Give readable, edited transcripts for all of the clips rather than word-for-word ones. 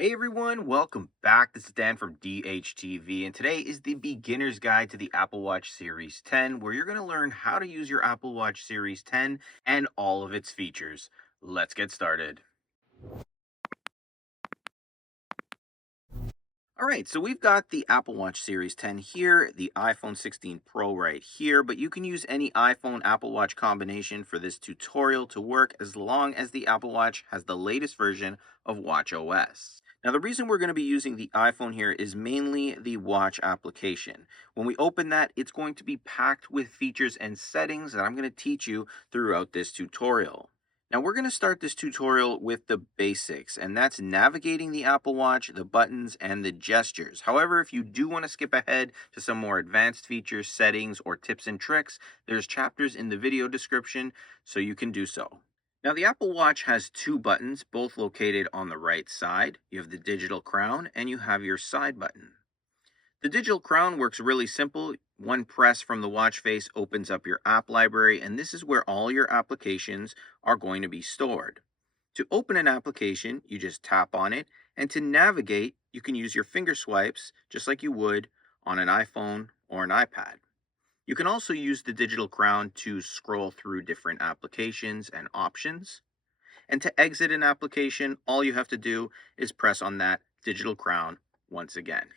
Hey everyone, welcome back. This is Dan from DHTV, and today is the beginner's guide to the Apple Watch Series 10, where you're going to learn how to use your Apple Watch Series 10 and all of its features. Let's get started. All right, so we've got the Apple Watch Series 10 here, the iPhone 16 Pro right here, but you can use any iPhone Apple Watch combination for this tutorial to work as long as the Apple Watch has the latest version of watchOS. Now, the reason we're going to be using the iPhone here is mainly the Watch application. When we open that, it's going to be packed with features and settings that I'm going to teach you throughout this tutorial. Now we're going to start this tutorial with the basics, and that's navigating the Apple Watch, the buttons, and the gestures. However, if you do want to skip ahead to some more advanced features, settings, or tips and tricks, there's chapters in the video description, so you can do so. Now the Apple Watch has two buttons, both located on the right side. You have the digital crown, and you have your side button. The digital crown works really simple. One press from the watch face opens up your app library, and this is where all your applications are going to be stored. To open an application, you just tap on it, and to navigate, you can use your finger swipes just like you would on an iPhone or an iPad. You can also use the digital crown to scroll through different applications and options. And to exit an application, all you have to do is press on that digital crown once again.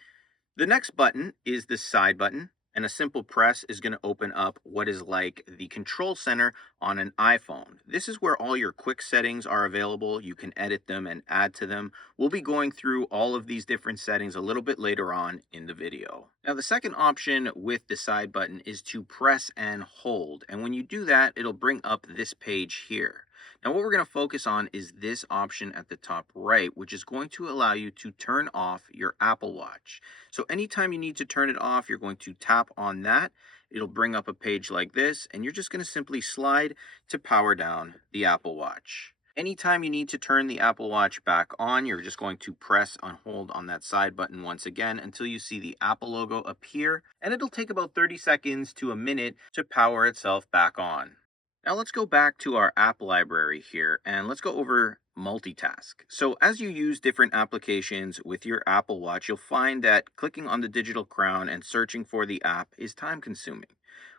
The next button is the side button, and a simple press is going to open up what is like the control center on an iPhone. This is where all your quick settings are available. You can edit them and add to them. We'll be going through all of these different settings a little bit later on in the video. Now, the second option with the side button is to press and hold. And when you do that, it'll bring up this page here. Now, what we're going to focus on is this option at the top right, which is going to allow you to turn off your Apple Watch. So anytime you need to turn it off, you're going to tap on that. It'll bring up a page like this, and you're just going to simply slide to power down the Apple Watch. Anytime you need to turn the Apple Watch back on, you're just going to press and hold on that side button once again until you see the Apple logo appear, and it'll take about 30 seconds to a minute to power itself back on. Now let's go back to our app library here and let's go over multitask. So as you use different applications with your Apple Watch, you'll find that clicking on the digital crown and searching for the app is time consuming.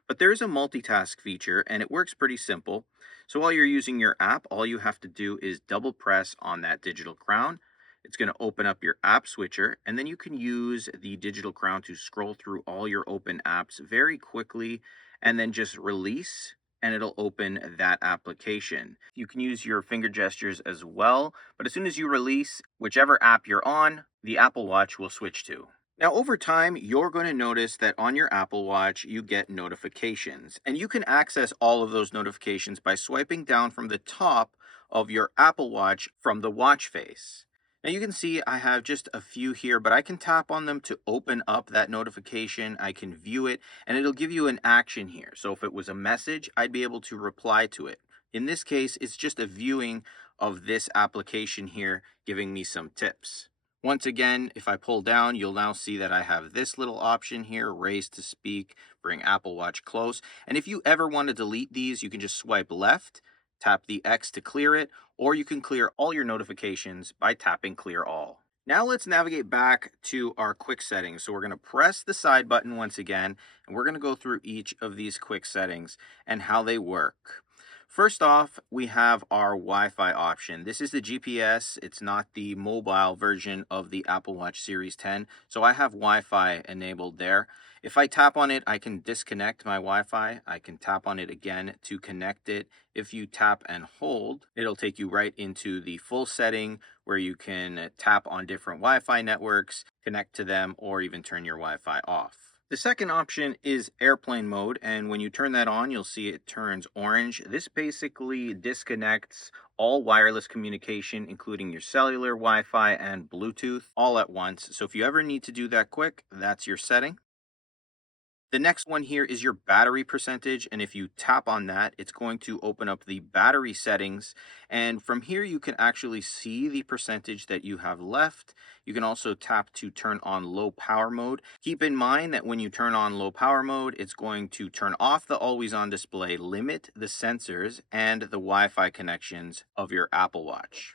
But there is a multitask feature and it works pretty simple. So while you're using your app, all you have to do is double press on that digital crown. It's going to open up your app switcher, and then you can use the digital crown to scroll through all your open apps very quickly and then just release and it'll open that application. You can use your finger gestures as well, but as soon as you release whichever app you're on, the Apple Watch will switch to. Now, over time, you're going to notice that on your Apple Watch, you get notifications, and you can access all of those notifications by swiping down from the top of your Apple Watch from the watch face. Now you can see I have just a few here, but I can tap on them to open up that notification. I can view it, and it'll give you an action here. So if it was a message, I'd be able to reply to it. In this case, it's just a viewing of this application here, giving me some tips. Once again, if I pull down, you'll now see that I have this little option here, raise to speak, bring Apple Watch close. And if you ever want to delete these, you can just swipe left, tap the X to clear it, or you can clear all your notifications by tapping clear all. Now let's navigate back to our quick settings. So we're going to press the side button once again, and we're going to go through each of these quick settings and how they work. First off, we have our Wi-Fi option. This is the GPS. It's not the mobile version of the Apple Watch Series 10. So I have Wi-Fi enabled there. If I tap on it, I can disconnect my Wi-Fi. I can tap on it again to connect it. If you tap and hold, it'll take you right into the full setting where you can tap on different Wi-Fi networks, connect to them, or even turn your Wi-Fi off. The second option is airplane mode, and when you turn that on, you'll see it turns orange. This basically disconnects all wireless communication, including your cellular, Wi-Fi, and Bluetooth, all at once. So if you ever need to do that quick, that's your setting. The next one here is your battery percentage, and if you tap on that, it's going to open up the battery settings, and from here you can actually see the percentage that you have left. You can also tap to turn on low power mode. Keep in mind that when you turn on low power mode, it's going to turn off the always on display, limit the sensors and the Wi-Fi connections of your Apple Watch.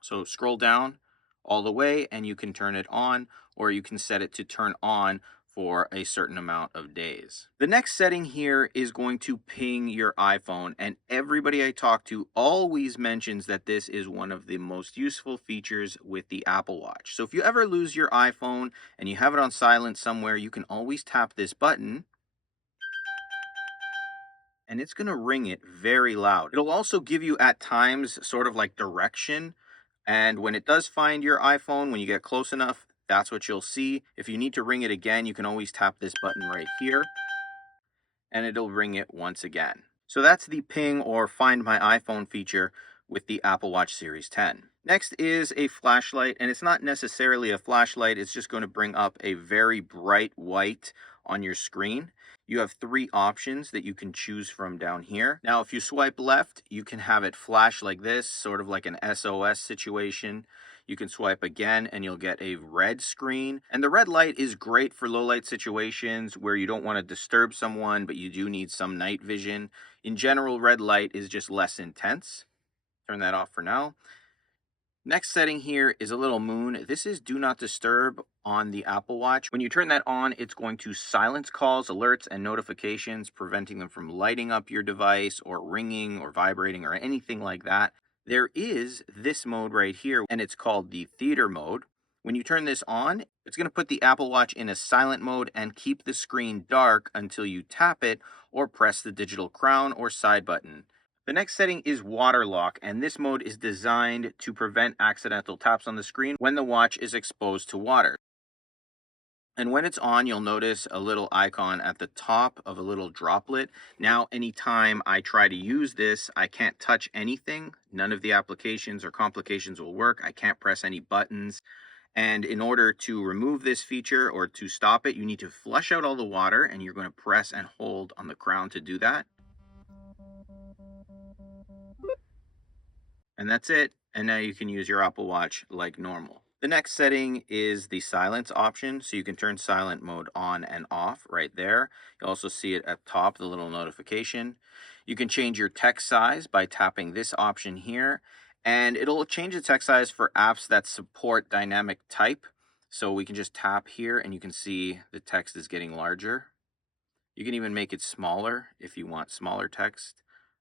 So scroll down all the way, and you can turn it on, or you can set it to turn on for a certain amount of days. The next setting here is going to ping your iPhone, and everybody I talk to always mentions that this is one of the most useful features with the Apple Watch. So if you ever lose your iPhone and you have it on silent somewhere, you can always tap this button and it's going to ring it very loud. It'll also give you at times sort of like direction. And when it does find your iPhone, when you get close enough, that's what you'll see. If you need to ring it again, you can always tap this button right here and it'll ring it once again. So that's the ping or find my iPhone feature with the Apple Watch Series 10. Next is a flashlight, and it's not necessarily a flashlight, it's just going to bring up a very bright white on your screen. You have three options that you can choose from down here. Now, if you swipe left, you can have it flash like this, sort of like an SOS situation. You can swipe again and you'll get a red screen. And the red light is great for low light situations where you don't want to disturb someone, but you do need some night vision. In general, red light is just less intense. Turn that off for now. Next setting here is a little moon. This is do not disturb on the Apple Watch. When you turn that on, it's going to silence calls, alerts, and notifications, preventing them from lighting up your device or ringing or vibrating or anything like that. There is this mode right here, and it's called the theater mode. When you turn this on, it's going to put the Apple Watch in a silent mode and keep the screen dark until you tap it or press the digital crown or side button. The next setting is water lock, and this mode is designed to prevent accidental taps on the screen when the watch is exposed to water. And when it's on, you'll notice a little icon at the top of a little droplet. Now, anytime I try to use this, I can't touch anything. None of the applications or complications will work. I can't press any buttons. And in order to remove this feature or to stop it, you need to flush out all the water, and you're going to press and hold on the crown to do that. And that's it. And now you can use your Apple Watch like normal. The next setting is the silence option. So you can turn silent mode on and off right there. You'll also see it at top, the little notification. You can change your text size by tapping this option here. And it'll change the text size for apps that support dynamic type. So we can just tap here and you can see the text is getting larger. You can even make it smaller if you want smaller text.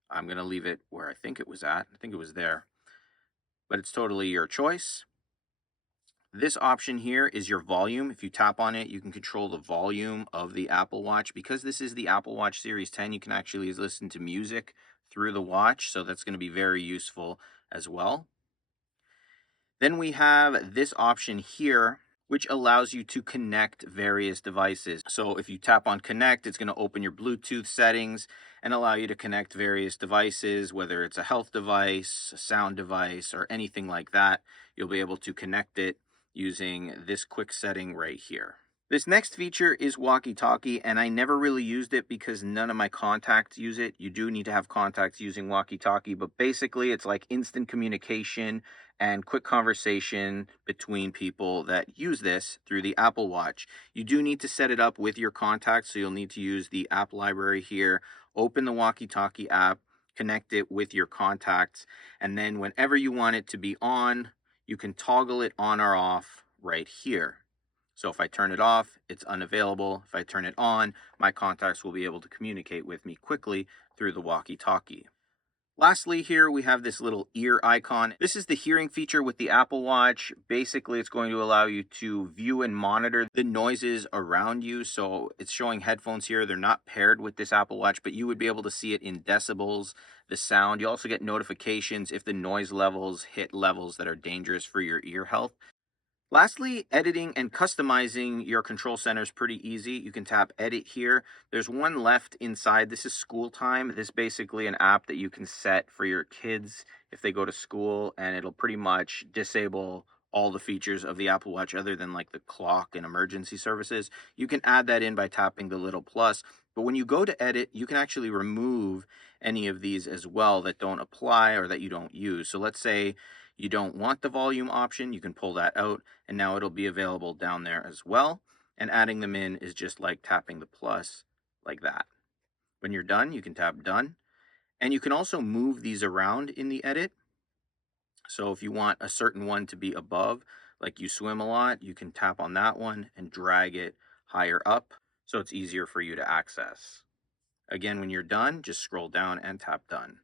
I'm going to leave it where I think it was at. I think it was there. But it's totally your choice. This option here is your volume. If you tap on it, you can control the volume of the Apple Watch. Because this is the Apple Watch Series 10, you can actually listen to music through the watch. So that's going to be very useful as well. Then we have this option here, which allows you to connect various devices. So if you tap on connect, it's going to open your Bluetooth settings and allow you to connect various devices, whether it's a health device, a sound device, or anything like that. You'll be able to connect it using this quick setting right here. This next feature is Walkie Talkie, and I never really used it because none of my contacts use it. You do need to have contacts using Walkie Talkie, but basically it's like instant communication and quick conversation between people that use this through the Apple Watch. You do need to set it up with your contacts, so you'll need to use the app library here, open the Walkie Talkie app, connect it with your contacts, and then whenever you want it to be on, you can toggle it on or off right here. So if I turn it off, it's unavailable. If I turn it on, my contacts will be able to communicate with me quickly through the walkie-talkie. Lastly, here we have this little ear icon. This is the hearing feature with the Apple Watch. Basically, it's going to allow you to view and monitor the noises around you. So it's showing headphones here. They're not paired with this Apple Watch, but you would be able to see it in decibels, the sound. You also get notifications if the noise levels hit levels that are dangerous for your ear health. Lastly, editing and customizing your control center is pretty easy. You can tap edit here. There's one left inside. This is school time. This is basically an app that you can set for your kids if they go to school, and it'll pretty much disable all the features of the Apple Watch other than like the clock and emergency services. You can add that in by tapping the little plus. But when you go to edit, you can actually remove any of these as well that don't apply or that you don't use. So let's say you don't want the volume option, you can pull that out, and now it'll be available down there as well. And adding them in is just like tapping the plus like that. When you're done, you can tap done. And you can also move these around in the edit. So if you want a certain one to be above, Like you swim a lot, you can tap on that one and drag it higher up so it's easier for you to access. Again, when you're done, just scroll down and tap done.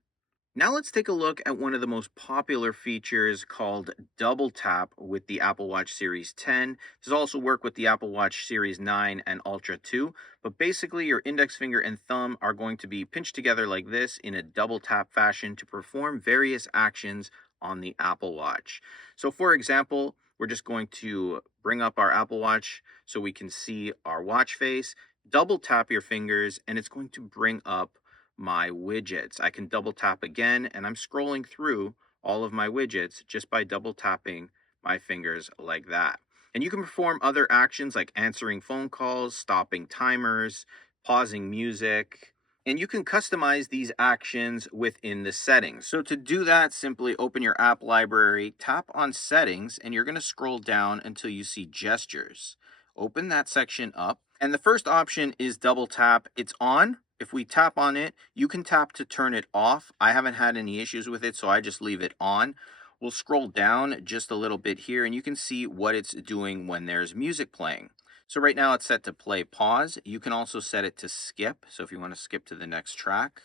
Now let's take a look at one of the most popular features called double tap with the Apple Watch Series 10. This also work with the Apple Watch Series 9 and Ultra 2, but basically your index finger and thumb are going to be pinched together like this in a double tap fashion to perform various actions on the Apple Watch. So for example, we're just going to bring up our Apple Watch so we can see our watch face. Double tap your fingers and it's going to bring up my widgets. I can double tap again and I'm scrolling through all of my widgets just by double tapping my fingers like that. And you can perform other actions like answering phone calls, stopping timers, pausing music, and you can customize these actions within the settings. So to do that, simply open your app library, tap on settings, and you're going to scroll down until you see gestures. Open that section up, and the first option is double tap. It's on. If we tap on it, you can tap to turn it off. I haven't had any issues with it, so I just leave it on. We'll scroll down just a little bit here, and you can see what it's doing when there's music playing. So right now it's set to play pause. You can also set it to skip. So if you want to skip to the next track,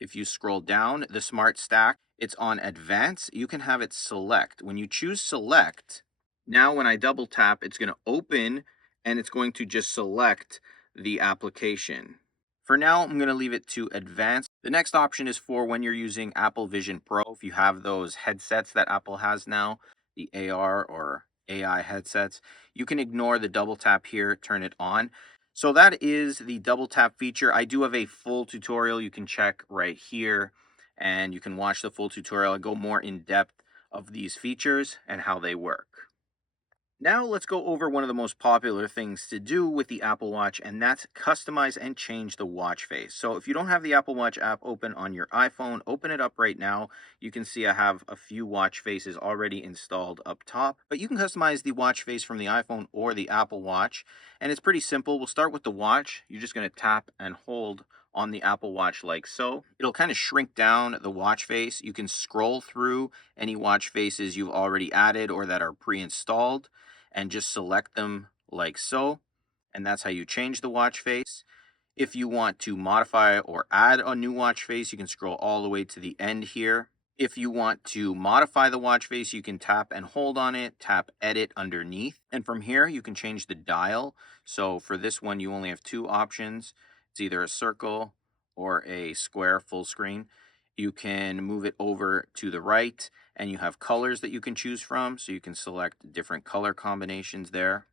if you scroll down the smart stack, it's on advanced. You can have it select. When you choose select, now when I double tap, it's going to open and it's going to just select the application. For now, I'm going to leave it to advanced. The next option is for when you're using Apple Vision Pro. If you have those headsets that Apple has now, the AR or AI headsets, you can ignore the double tap here, turn it on. So that is the double tap feature. I do have a full tutorial you can check right here, and you can watch the full tutorial. I go more in depth of these features and how they work. Now let's go over one of the most popular things to do with the Apple Watch, and that's customize and change the watch face. So if you don't have the Apple Watch app open on your iPhone, open it up right now. You can see I have a few watch faces already installed up top, but you can customize the watch face from the iPhone or the Apple Watch, and it's pretty simple. We'll start with the watch. You're just going to tap and hold on the Apple Watch like so. It'll kind of shrink down the watch face. You can scroll through any watch faces you've already added or that are pre-installed and just select them like so. And that's how you change the watch face. If you want to modify or add a new watch face, you can scroll all the way to the end here. If you want to modify the watch face, you can tap and hold on it, tap edit underneath. And from here, you can change the dial. So for this one, you only have two options. It's either a circle or a square full screen. You can move it over to the right, and you have colors that you can choose from. So you can select different color combinations there.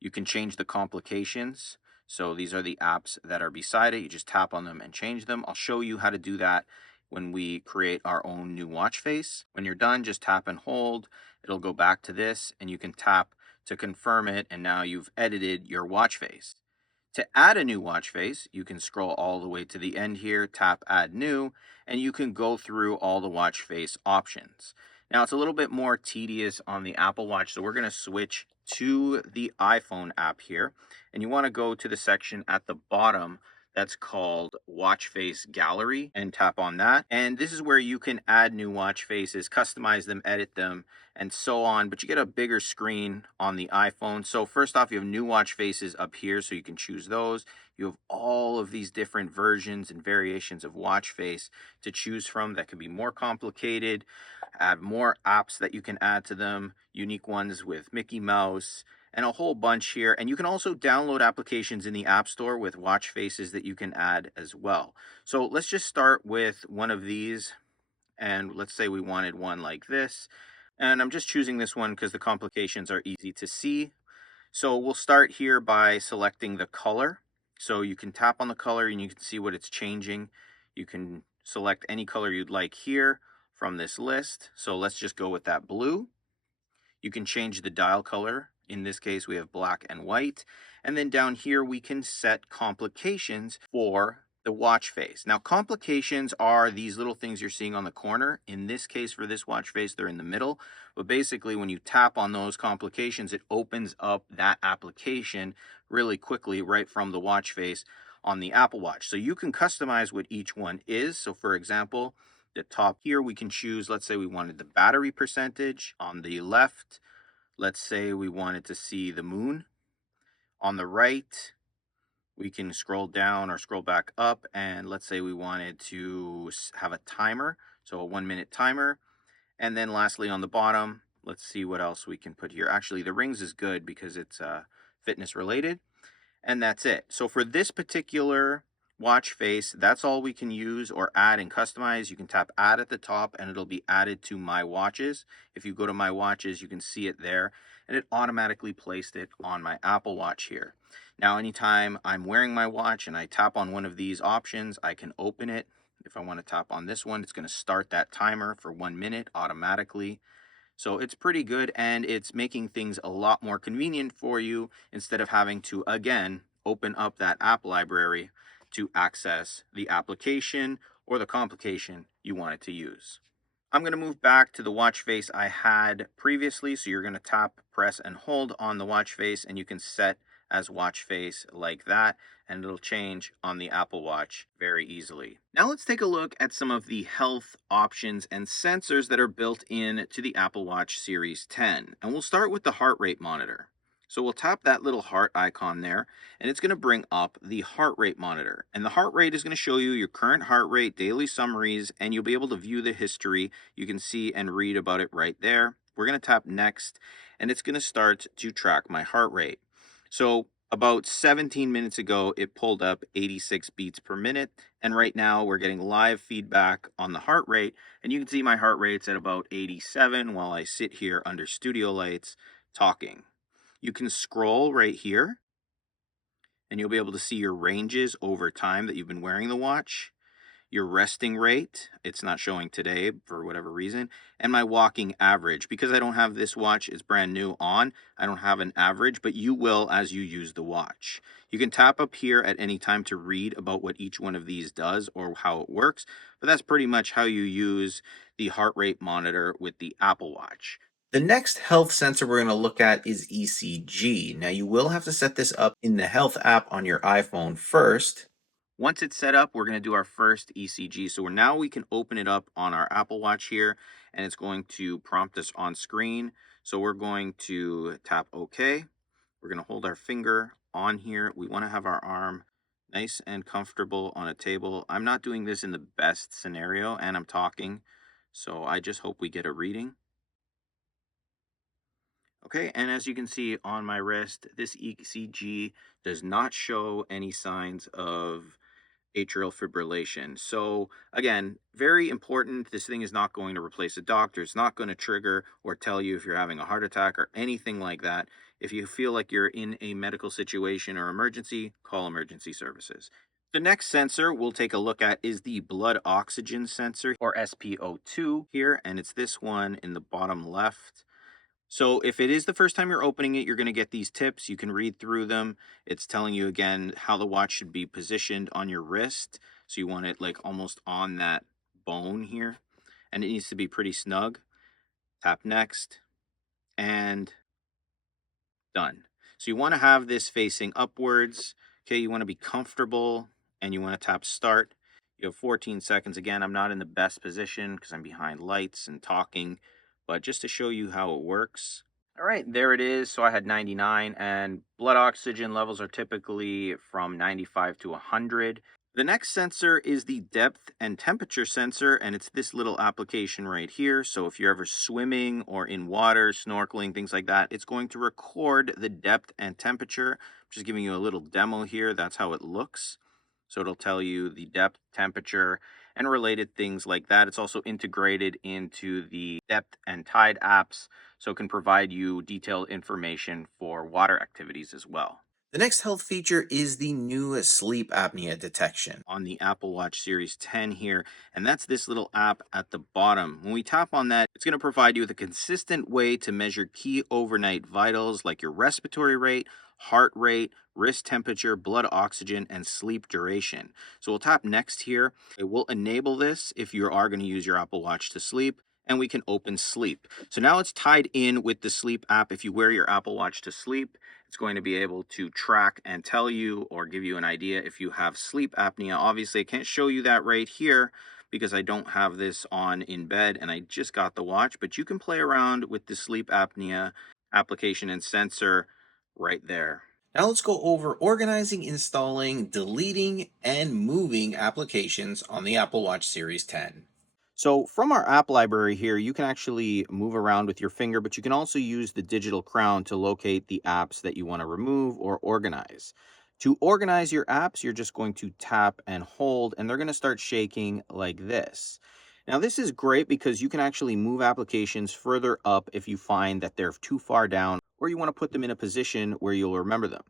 You can change the complications. So these are the apps that are beside it. You just tap on them and change them. I'll show you how to do that when we create our own new watch face. When you're done, just tap and hold. It'll go back to this, and you can tap to confirm it, and now you've edited your watch face. To add a new watch face, you can scroll all the way to the end here, tap add new, and you can go through all the watch face options. Now it's a little bit more tedious on the Apple Watch, so we're going to switch to the iPhone app here, and you want to go to the section at the bottom that's called Watch Face Gallery and tap on that. And this is where you can add new watch faces, customize them, edit them, and so on. But you get a bigger screen on the iPhone. So first off, you have new watch faces up here, so you can choose those. You have all of these different versions and variations of watch face to choose from that can be more complicated, have more apps that you can add to them, unique ones with Mickey Mouse, and a whole bunch here. And you can also download applications in the App Store with watch faces that you can add as well. So let's just start with one of these. And let's say we wanted one like this. And I'm just choosing this one because the complications are easy to see. So we'll start here by selecting the color. So you can tap on the color and you can see what it's changing. You can select any color you'd like here from this list. So let's just go with that blue. You can change the dial color. In this case, we have black and white. And then down here, we can set complications for the watch face. Now, complications are these little things you're seeing on the corner. In this case, for this watch face, they're in the middle. But basically, when you tap on those complications, it opens up that application really quickly right from the watch face on the Apple Watch. So you can customize what each one is. So for example, the top here, we can choose, let's say we wanted the battery percentage. On the left, let's say we wanted to see the moon. On the right, we can scroll down or scroll back up, and let's say we wanted to have a timer, so a 1 minute timer. And then lastly on the bottom, let's see what else we can put here. Actually, the rings is good because it's fitness related. And that's it. So for this particular watch face, that's all we can use or add and customize. You can tap add at the top and it'll be added to my watches. If you go to my watches, you can see it there, and it automatically placed it on my Apple Watch here. Now, anytime I'm wearing my watch and I tap on one of these options, I can open it. If I want to tap on this one, it's going to start that timer for 1 minute automatically. So it's pretty good, and it's making things a lot more convenient for you instead of having to, again, open up that app library to access the application or the complication you wanted to use. I'm going to move back to the watch face I had previously. So you're going to tap, press, and hold on the watch face, and you can set as watch face like that, and it'll change on the Apple Watch very easily. Now let's take a look at some of the health options and sensors that are built in to the Apple Watch Series 10. And we'll start with the heart rate monitor. So we'll tap that little heart icon there, and it's going to bring up the heart rate monitor. And the heart rate is going to show you your current heart rate, daily summaries, and you'll be able to view the history. You can see and read about it right there. We're going to tap next, and it's going to start to track my heart rate. So about 17 minutes ago, it pulled up 86 beats per minute. And right now we're getting live feedback on the heart rate. And you can see my heart rate's at about 87 while I sit here under studio lights talking. You can scroll right here, and you'll be able to see your ranges over time that you've been wearing the watch. Your resting rate, it's not showing today for whatever reason, and my walking average. Because I don't have this watch, it's brand new on, I don't have an average, but you will as you use the watch. You can tap up here at any time to read about what each one of these does or how it works, but that's pretty much how you use the heart rate monitor with the Apple Watch. The next health sensor we're going to look at is ECG. Now, you will have to set this up in the health app on your iPhone first. Once it's set up, we're going to do our first ECG. So now we can open it up on our Apple Watch here, and it's going to prompt us on screen. So we're going to tap OK. We're going to hold our finger on here. We want to have our arm nice and comfortable on a table. I'm not doing this in the best scenario, and I'm talking, so I just hope we get a reading. Okay, and as you can see on my wrist, this ECG does not show any signs of atrial fibrillation. So again, very important. This thing is not going to replace a doctor. It's not going to trigger or tell you if you're having a heart attack or anything like that. If you feel like you're in a medical situation or emergency, call emergency services. The next sensor we'll take a look at is the blood oxygen sensor, or SpO2 here, and it's this one in the bottom left. So if it is the first time you're opening it, you're going to get these tips. You can read through them. It's telling you again how the watch should be positioned on your wrist. So you want it like almost on that bone here, and it needs to be pretty snug. Tap next, and done. So you want to have this facing upwards. Okay, you want to be comfortable, and you want to tap start. You have 14 seconds. Again, I'm not in the best position because I'm behind lights and talking, but just to show you how it works. All right, there it is. So I had 99, and blood oxygen levels are typically from 95 to 100. The next sensor is the depth and temperature sensor, and it's this little application right here. So if you're ever swimming or in water, snorkeling, things like that, it's going to record the depth and temperature. I'm just giving you a little demo here. That's how it looks. So it'll tell you the depth, temperature, and related things like that. It's also integrated into the depth and tide apps, so it can provide you detailed information for water activities as well. The next health feature is the new sleep apnea detection on the Apple Watch Series 10 here, and that's this little app at the bottom. When we tap on that, it's going to provide you with a consistent way to measure key overnight vitals like your respiratory rate, heart rate, wrist temperature, blood oxygen, and sleep duration. So we'll tap next here. It will enable this if you are going to use your Apple Watch to sleep, and we can open sleep. So now it's tied in with the sleep app. If you wear your Apple Watch to sleep, it's going to be able to track and tell you or give you an idea if you have sleep apnea. Obviously, I can't show you that right here because I don't have this on in bed and I just got the watch, but you can play around with the sleep apnea application and sensor right there. Now let's go over organizing, installing, deleting, and moving applications on the Apple Watch Series 10. So from our app library here, you can actually move around with your finger, but you can also use the digital crown to locate the apps that you want to remove or organize. To organize your apps, you're just going to tap and hold, and they're going to start shaking like this. Now, this is great because you can actually move applications further up if you find that they're too far down or you want to put them in a position where you'll remember them.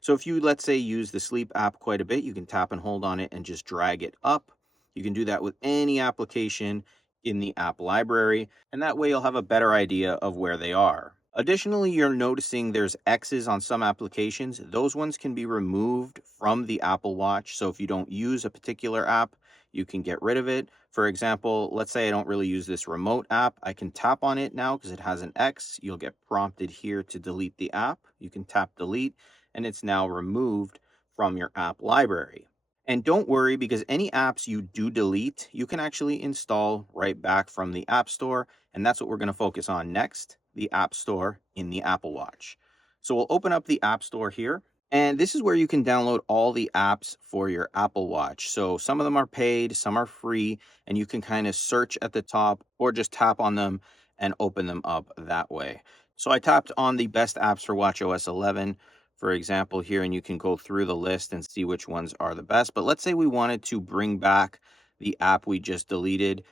So if you, let's say, use the sleep app quite a bit, you can tap and hold on it and just drag it up. You can do that with any application in the app library, and that way you'll have a better idea of where they are. Additionally, you're noticing there's X's on some applications. Those ones can be removed from the Apple Watch. So if you don't use a particular app, you can get rid of it. For example, let's say I don't really use this remote app. I can tap on it now because it has an X. You'll get prompted here to delete the app. You can tap delete, and it's now removed from your app library. And don't worry, because any apps you do delete, you can actually install right back from the App Store. And that's what we're going to focus on next, the App Store in the Apple Watch. So we'll open up the App Store here. And this is where you can download all the apps for your Apple Watch. So some of them are paid, some are free, and you can kind of search at the top or just tap on them and open them up that way. So I tapped on the best apps for watchOS 11. For example, here, and you can go through the list and see which ones are the best. But let's say we wanted to bring back the app we just deleted.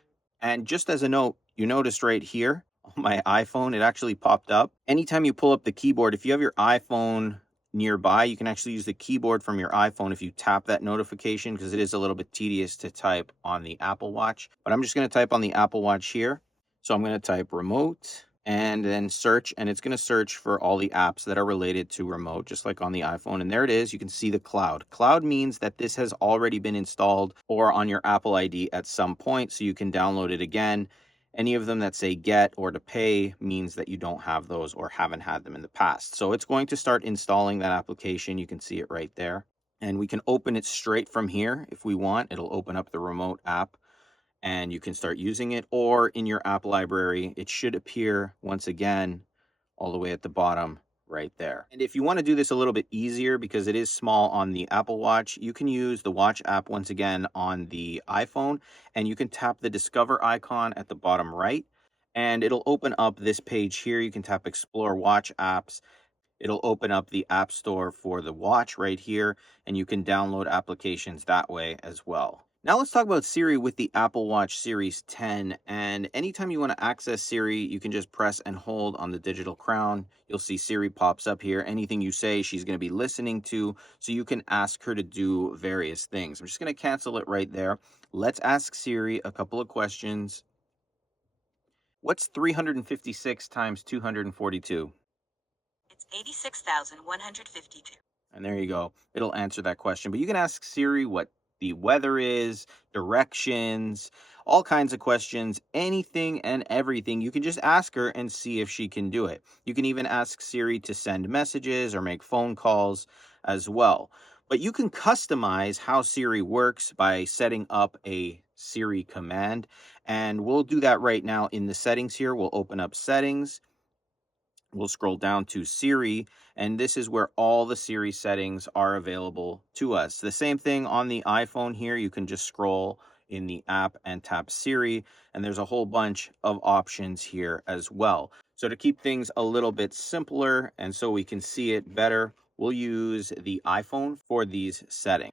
And just as a note, you noticed right here on my iPhone, it actually popped up. Anytime you pull up the keyboard, if you have your iPhone nearby, you can actually use the keyboard from your iPhone if you tap that notification, because it is a little bit tedious to type on the Apple Watch. But I'm just going to type on the Apple Watch here. So I'm going to type remote and then search, and it's going to search for all the apps that are related to remote, just like on the iPhone. And there it is. You can see the cloud. Cloud means that this has already been installed or on your Apple ID at some point, so you can download it again. Any of them that say get or to pay means that you don't have those or haven't had them in the past. So it's going to start installing that application. You can see it right there. And we can open it straight from here if we want. It'll open up the remote app and you can start using it, or in your app library, it should appear once again all the way at the bottom right there. And if you want to do this a little bit easier, because it is small on the Apple Watch, you can use the Watch app once again on the iPhone, and you can tap the Discover icon at the bottom right, and it'll open up this page here. You can tap Explore Watch Apps. It'll open up the App Store for the watch right here, and you can download applications that way as well. Now let's talk about Siri with the Apple Watch Series 10. And anytime you want to access Siri, you can just press and hold on the digital crown. You'll see Siri pops up here. Anything you say, she's going to be listening to, so you can ask her to do various things. I'm just going to cancel it right there. Let's ask Siri a couple of questions. What's 356 times 242? It's 86,152. And there you go. It'll answer that question. But you can ask Siri what the weather is, directions, all kinds of questions, anything and everything. You can just ask her and see if she can do it. You can even ask Siri to send messages or make phone calls as well. But you can customize how Siri works by setting up a Siri command. And we'll do that right now in the settings here. We'll open up settings. We'll scroll down to Siri, and this is where all the Siri settings are available to us. The same thing on the iPhone here. You can just scroll in the app and tap Siri, and there's a whole bunch of options here as well. So to keep things a little bit simpler and so we can see it better, we'll use the iPhone for these settings.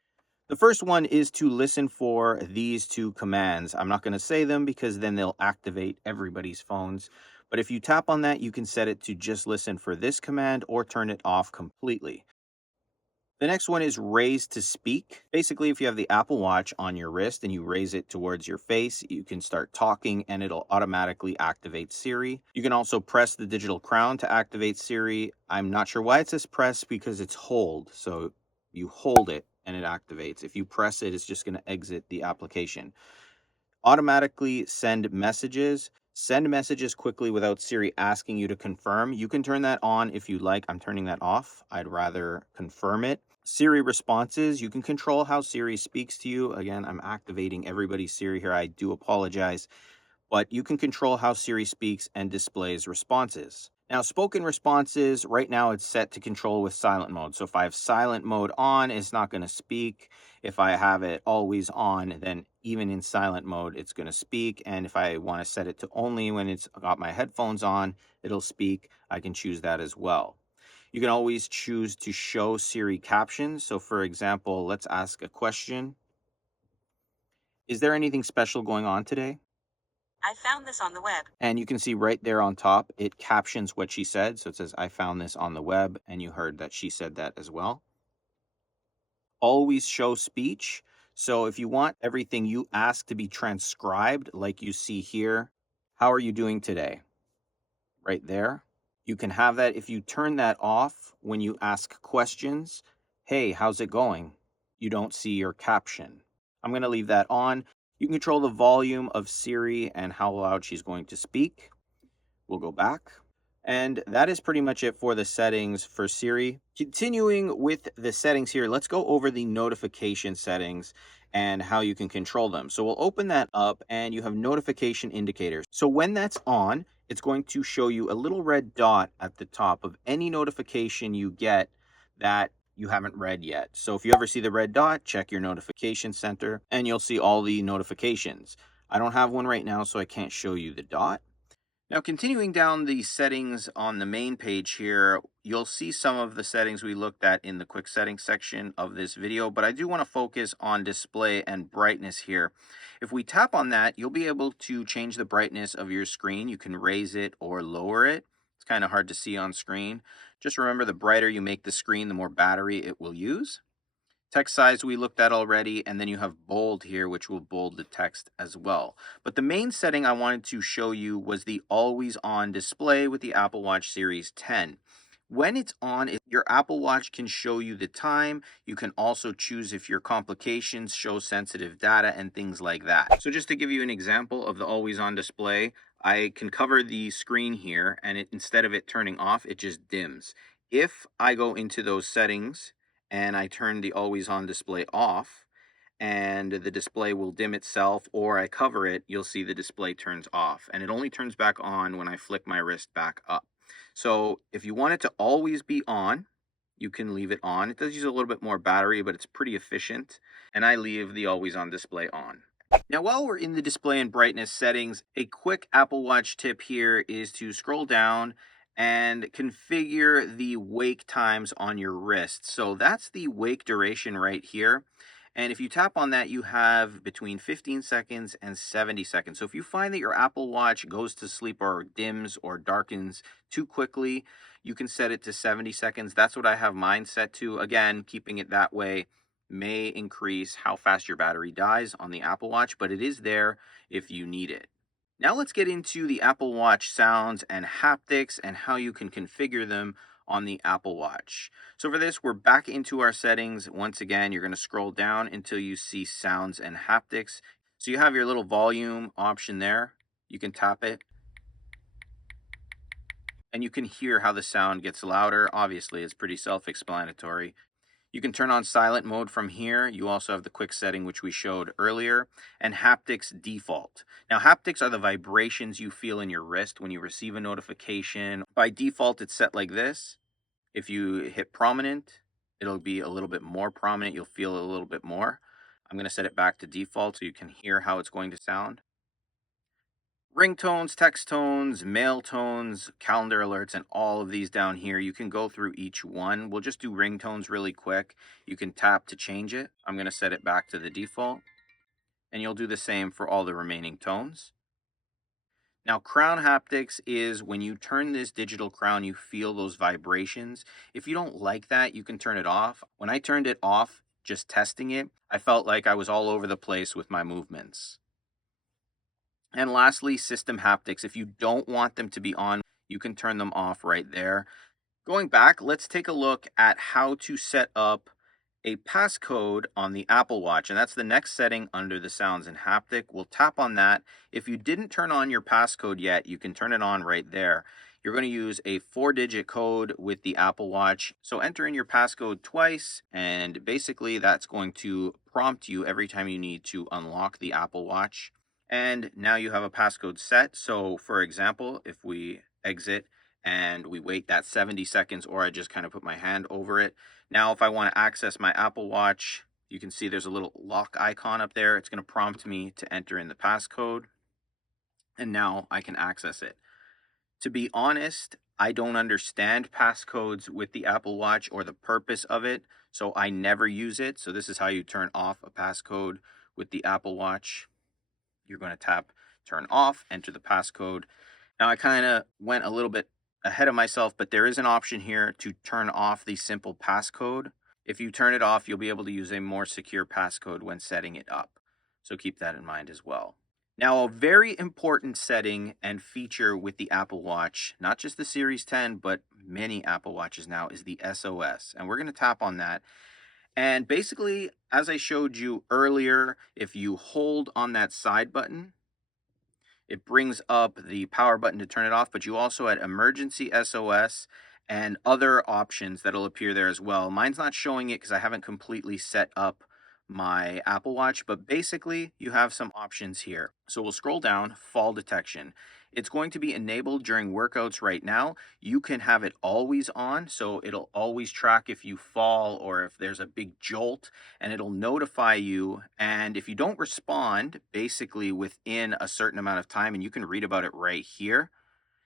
The first one is to listen for these two commands. I'm not going to say them because then they'll activate everybody's phones. But if you tap on that, you can set it to just listen for this command or turn it off completely. The next one is raise to speak. Basically, if you have the Apple Watch on your wrist and you raise it towards your face, you can start talking and it'll automatically activate Siri. You can also press the digital crown to activate Siri. I'm not sure why it says press, because it's hold. So you hold it and it activates. If you press it, it's just going to exit the application. Automatically send messages. Send messages quickly without Siri asking you to confirm. You can turn that on if you like. I'm turning that off. I'd rather confirm it. Siri responses. You can control how Siri speaks to you. Again, I'm activating everybody's Siri here. I do apologize. But you can control how Siri speaks and displays responses. Now, spoken responses, right now it's set to control with silent mode. So if I have silent mode on, it's not going to speak. If I have it always on, then even in silent mode, it's going to speak. And if I want to set it to only when it's got my headphones on, it'll speak. I can choose that as well. You can always choose to show Siri captions. So for example, let's ask a question. Is there anything special going on today? I found this on the web. And you can see right there on top, it captions what she said. So it says, I found this on the web. And you heard that she said that as well. Always show speech. So if you want everything you ask to be transcribed, like you see here, how are you doing today? Right there. You can have that. If you turn that off when you ask questions, hey, how's it going? You don't see your caption. I'm going to leave that on. You can control the volume of Siri and how loud she's going to speak. We'll go back. And that is pretty much it for the settings for Siri. Continuing with the settings here, let's go over the notification settings and how you can control them. So we'll open that up and you have notification indicators. So when that's on, it's going to show you a little red dot at the top of any notification you get that you haven't read yet. So if you ever see the red dot, check your notification center and you'll see all the notifications. I don't have one right now, so I can't show you the dot. Now, continuing down the settings on the main page here, you'll see some of the settings we looked at in the quick settings section of this video, but I do want to focus on display and brightness here. If we tap on that, you'll be able to change the brightness of your screen. You can raise it or lower it. It's kind of hard to see on screen. Just remember, the brighter you make the screen, the more battery it will use. Text size we looked at already, and then you have bold here, which will bold the text as well. But the main setting I wanted to show you was the always on display with the Apple Watch Series 10. When it's on, your Apple Watch can show you the time. You can also choose if your complications show sensitive data and things like that. So just to give you an example of the always on display, I can cover the screen here, and instead of it turning off, it just dims. If I go into those settings and I turn the always on display off, and the display will dim itself, or I cover it, you'll see the display turns off, and it only turns back on when I flick my wrist back up. So if you want it to always be on, you can leave it on. It does use a little bit more battery, but it's pretty efficient, and I leave the always on display on. Now, while we're in the display and brightness settings, a quick Apple Watch tip here is to scroll down and configure the wake times on your wrist. So that's the wake duration right here. And if you tap on that, you have between 15 seconds and 70 seconds. So if you find that your Apple Watch goes to sleep or dims or darkens too quickly, you can set it to 70 seconds. That's what I have mine set to. Again, keeping it that way may increase how fast your battery dies on the Apple Watch, but it is there if you need it. Now let's get into the Apple Watch sounds and haptics and how you can configure them on the Apple Watch. So for this, we're back into our settings. Once again, you're going to scroll down until you see sounds and haptics. So you have your little volume option there. You can tap it, and you can hear how the sound gets louder. Obviously, it's pretty self-explanatory. You can turn on silent mode from here. You also have the quick setting, which we showed earlier, and haptics default. Now, haptics are the vibrations you feel in your wrist when you receive a notification. By default, it's set like this. If you hit prominent, it'll be a little bit more prominent. You'll feel a little bit more. I'm going to set it back to default so you can hear how it's going to sound. Ringtones, text tones, mail tones, calendar alerts, and all of these down here. You can go through each one. We'll just do ringtones really quick. You can tap to change it. I'm going to set it back to the default. And you'll do the same for all the remaining tones. Now, crown haptics is when you turn this digital crown, you feel those vibrations. If you don't like that, you can turn it off. When I turned it off, just testing it, I felt like I was all over the place with my movements. And lastly, system haptics. If you don't want them to be on, you can turn them off right there. Going back, let's take a look at how to set up a passcode on the Apple Watch. And that's the next setting under the sounds and haptic. We'll tap on that. If you didn't turn on your passcode yet, you can turn it on right there. You're going to use a 4-digit code with the Apple Watch. So enter in your passcode twice, and basically that's going to prompt you every time you need to unlock the Apple Watch. And now you have a passcode set. So for example, if we exit and we wait that 70 seconds, or I just kind of put my hand over it. Now, if I want to access my Apple Watch, you can see there's a little lock icon up there. It's going to prompt me to enter in the passcode, and now I can access it. To be honest, I don't understand passcodes with the Apple Watch or the purpose of it, so I never use it. So this is how you turn off a passcode with the Apple Watch. You're going to tap turn off, enter the passcode. Now I kind of went a little bit ahead of myself, but there is an option here to turn off the simple passcode. If you turn it off, you'll be able to use a more secure passcode when setting it up. So keep that in mind as well. Now, a very important setting and feature with the Apple Watch, not just the Series 10, but many Apple Watches now, is the SOS. And we're going to tap on that. And basically, as I showed you earlier, if you hold on that side button, it brings up the power button to turn it off, but you also had emergency SOS and other options that'll appear there as well. Mine's not showing it because I haven't completely set up my Apple Watch, but basically you have some options here. So we'll scroll down, fall detection. It's going to be enabled during workouts right now. You can have it always on, so it'll always track if you fall or if there's a big jolt, and it'll notify you. And if you don't respond, basically within a certain amount of time, and you can read about it right here,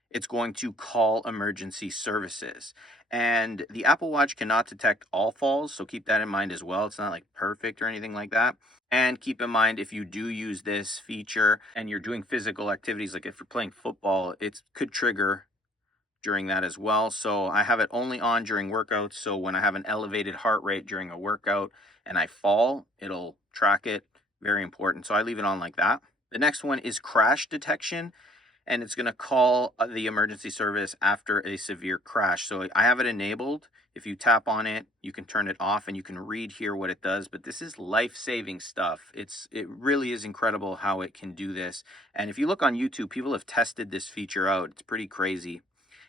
it's going to call emergency services. And the Apple Watch cannot detect all falls, so keep that in mind as well. It's not like perfect or anything like that. And keep in mind, if you do use this feature and you're doing physical activities, like if you're playing football, it could trigger during that as well. So I have it only on during workouts. So when I have an elevated heart rate during a workout and I fall, it'll track it. Very important. So I leave it on like that. The next one is crash detection, and it's going to call the emergency service after a severe crash. So I have it enabled. If you tap on it, you can turn it off and you can read here what it does, but this is life-saving stuff. It really is incredible how it can do this. And if you look on YouTube, people have tested this feature out. It's pretty crazy.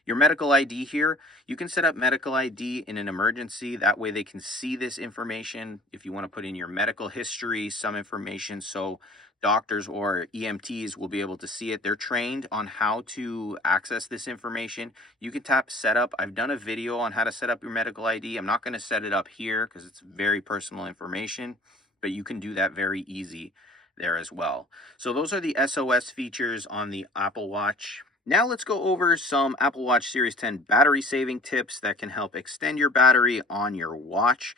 Your medical ID here, you can set up medical ID in an emergency. That way they can see this information. If you want to put in your medical history, some information, so doctors or EMTs will be able to see it. They're trained on how to access this information. You can tap setup. I've done a video on how to set up your medical ID. I'm not going to set it up here because it's very personal information, but you can do that very easy there as well. So those are the SOS features on the Apple Watch. Now let's go over some Apple Watch Series 10 battery saving tips that can help extend your battery on your watch.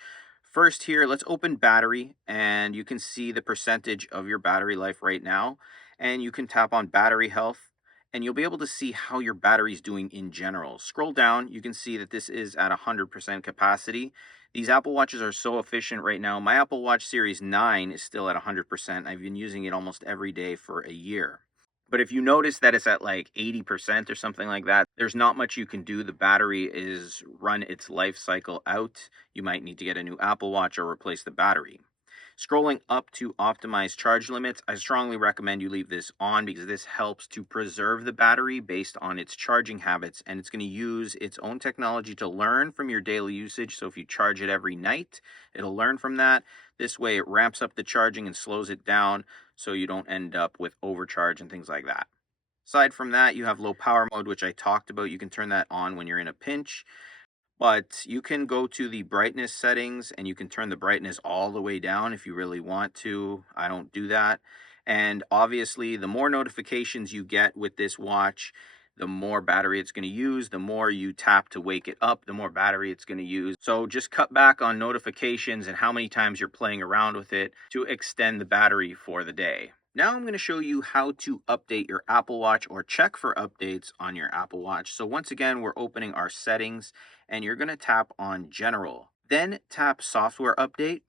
First here, let's open battery, and you can see the percentage of your battery life right now. And you can tap on battery health, and you'll be able to see how your battery is doing in general. Scroll down, you can see that this is at 100% capacity. These Apple Watches are so efficient right now. My Apple Watch Series 9 is still at 100%. I've been using it almost every day for a year. But if you notice that it's at like 80% or something like that, there's not much you can do. The battery is run its life cycle out. You might need to get a new Apple Watch or replace the battery. Scrolling up to optimize charge limits, I strongly recommend you leave this on because this helps to preserve the battery based on its charging habits, and it's going to use its own technology to learn from your daily usage. So if you charge it every night, it'll learn from that. This way it ramps up the charging and slows it down so you don't end up with overcharge and things like that. Aside from that, you have low power mode, which I talked about. You can turn that on when you're in a pinch. But you can go to the brightness settings and you can turn the brightness all the way down if you really want to. I don't do that. And obviously, the more notifications you get with this watch, the more battery it's going to use. The more you tap to wake it up, the more battery it's going to use. So just cut back on notifications and how many times you're playing around with it to extend the battery for the day. Now I'm going to show you how to update your Apple Watch or check for updates on your Apple Watch. So once again, we're opening our settings and you're going to tap on General. Then tap Software Update,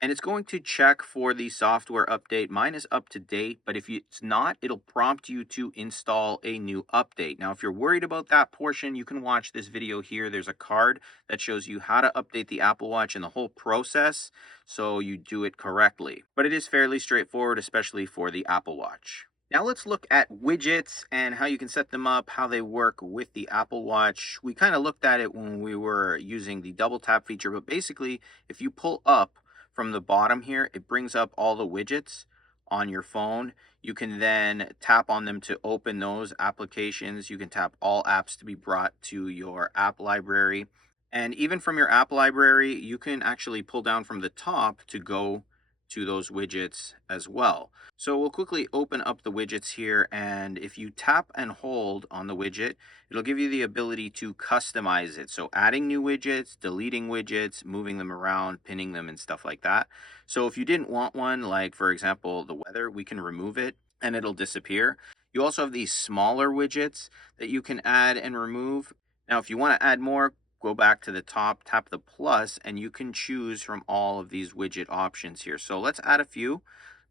and it's going to check for the software update. Mine is up to date, but if it's not, it'll prompt you to install a new update. Now, if you're worried about that portion, you can watch this video here. There's a card that shows you how to update the Apple Watch and the whole process so you do it correctly. But it is fairly straightforward, especially for the Apple Watch. Now let's look at widgets and how you can set them up, how they work with the Apple Watch. We kind of looked at it when we were using the double tap feature, but basically if you pull up from the bottom here, it brings up all the widgets on your phone. You can then tap on them to open those applications. You can tap all apps to be brought to your app library. And even from your app library, you can actually pull down from the top to go to those widgets as well. So we'll quickly open up the widgets here, and if you tap and hold on the widget, it'll give you the ability to customize it. So adding new widgets, deleting widgets, moving them around, pinning them, and stuff like that. So if you didn't want one, like for example, the weather, we can remove it and it'll disappear. You also have these smaller widgets that you can add and remove. Now, if you want to add more, go back to the top, tap the plus, and you can choose from all of these widget options here. So let's add a few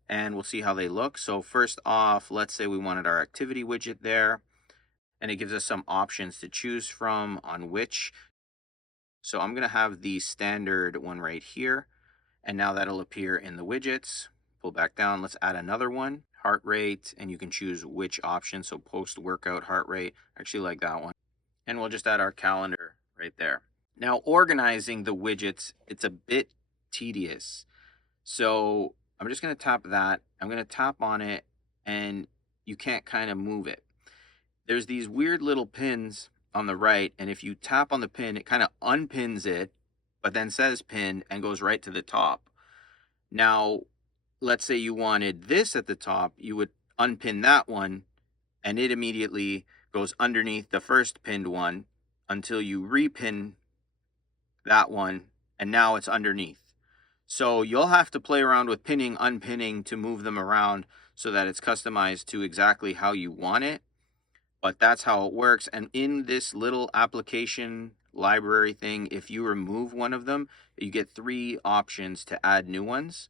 and we'll see how they look. So first off, let's say we wanted our activity widget there, and it gives us some options to choose from on which. So I'm going to have the standard one right here, and now that'll appear in the widgets. Pull back down, let's add another one, heart rate, and you can choose which option. So post workout heart rate, I actually like that one. And we'll just add our calendar right there. Now, organizing the widgets, it's a bit tedious. So I'm just going to tap that. I'm going to tap on it, and you can't kind of move it. There's these weird little pins on the right, and if you tap on the pin, it kind of unpins it, but then says pin and goes right to the top. Now, let's say you wanted this at the top, you would unpin that one, and it immediately goes underneath the first pinned one until you repin that one, and now it's underneath. So you'll have to play around with pinning, unpinning to move them around so that it's customized to exactly how you want it. But that's how it works. And in this little application library thing, if you remove one of them, you get 3 options to add new ones.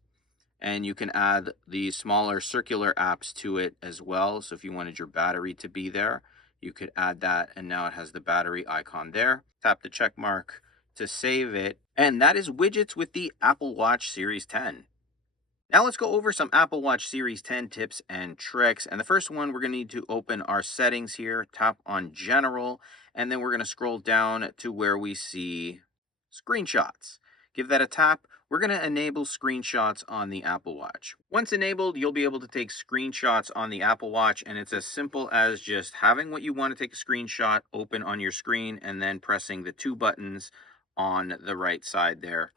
And you can add the smaller circular apps to it as well. So if you wanted your battery to be there, you could add that, and now it has the battery icon there. Tap the check mark to save it. And that is widgets with the Apple Watch Series 10. Now let's go over some Apple Watch Series 10 tips and tricks. And the first one, we're going to need to open our settings here, tap on General, and then we're going to scroll down to where we see Screenshots. Give that a tap. We're going to enable screenshots on the Apple Watch. Once enabled, you'll be able to take screenshots on the Apple Watch, and it's as simple as just having what you want to take a screenshot open on your screen and then pressing the 2 buttons on the right side there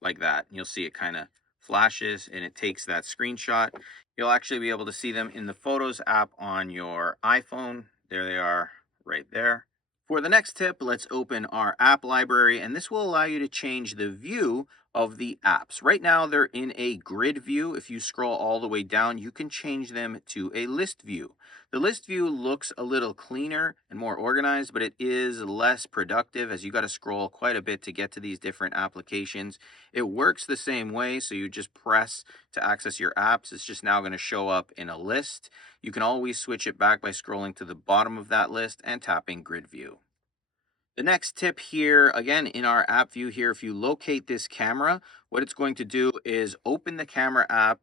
like that. You'll see it kind of flashes and it takes that screenshot. You'll actually be able to see them in the Photos app on your iPhone. There they are right there. For the next tip, let's open our app library, and this will allow you to change the view of the apps. Right now, they're in a grid view. If you scroll all the way down, you can change them to a list view. The list view looks a little cleaner and more organized, but it is less productive as you got to scroll quite a bit to get to these different applications. It works the same way, so you just press to access your apps. It's just now going to show up in a list. You can always switch it back by scrolling to the bottom of that list and tapping grid view. The next tip here, again, in our app view here, if you locate this camera, what it's going to do is open the camera app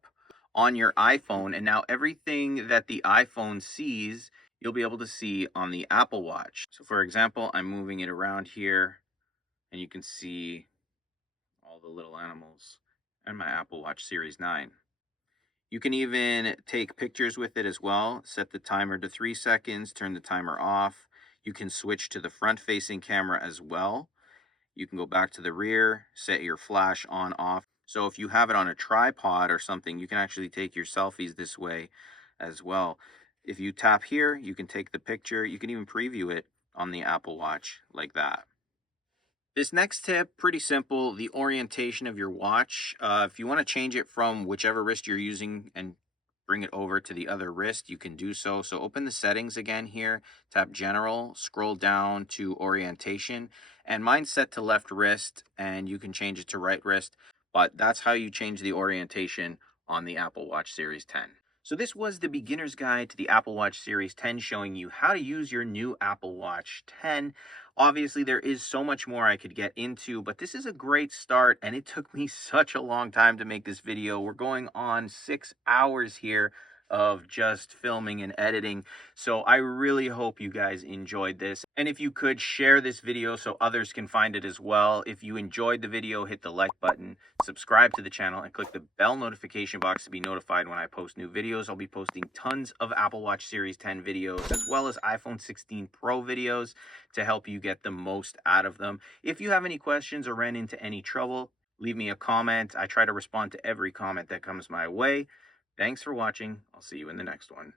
on your iPhone, and now everything that the iPhone sees, you'll be able to see on the Apple Watch. So for example, I'm moving it around here, and you can see all the little animals and my Apple Watch Series 9. You can even take pictures with it as well. Set the timer to 3 seconds, turn the timer off. You can switch to the front-facing camera as well. You can go back to the rear, set your flash on, off. So if you have it on a tripod or something, you can actually take your selfies this way as well. If you tap here, you can take the picture. You can even preview it on the Apple Watch like that. This next tip, pretty simple, the orientation of your watch. If you want to change it from whichever wrist you're using and bring it over to the other wrist, you can do so. So open the settings again here, tap General, scroll down to Orientation, and mine's set to left wrist, and you can change it to right wrist, but that's how you change the orientation on the Apple Watch Series 10. So this was the beginner's guide to the Apple Watch Series 10, showing you how to use your new Apple Watch 10. Obviously, there is so much more I could get into, but this is a great start, and it took me such a long time to make this video. We're going on 6 hours here of just filming and editing. So I really hope you guys enjoyed this. And if you could share this video so others can find it as well. If you enjoyed the video, hit the like button, subscribe to the channel, and click the bell notification box to be notified when I post new videos. I'll be posting tons of Apple Watch Series 10 videos as well as iPhone 16 Pro videos to help you get the most out of them. If you have any questions or ran into any trouble, leave me a comment. I try to respond to every comment that comes my way. Thanks for watching. I'll see you in the next one.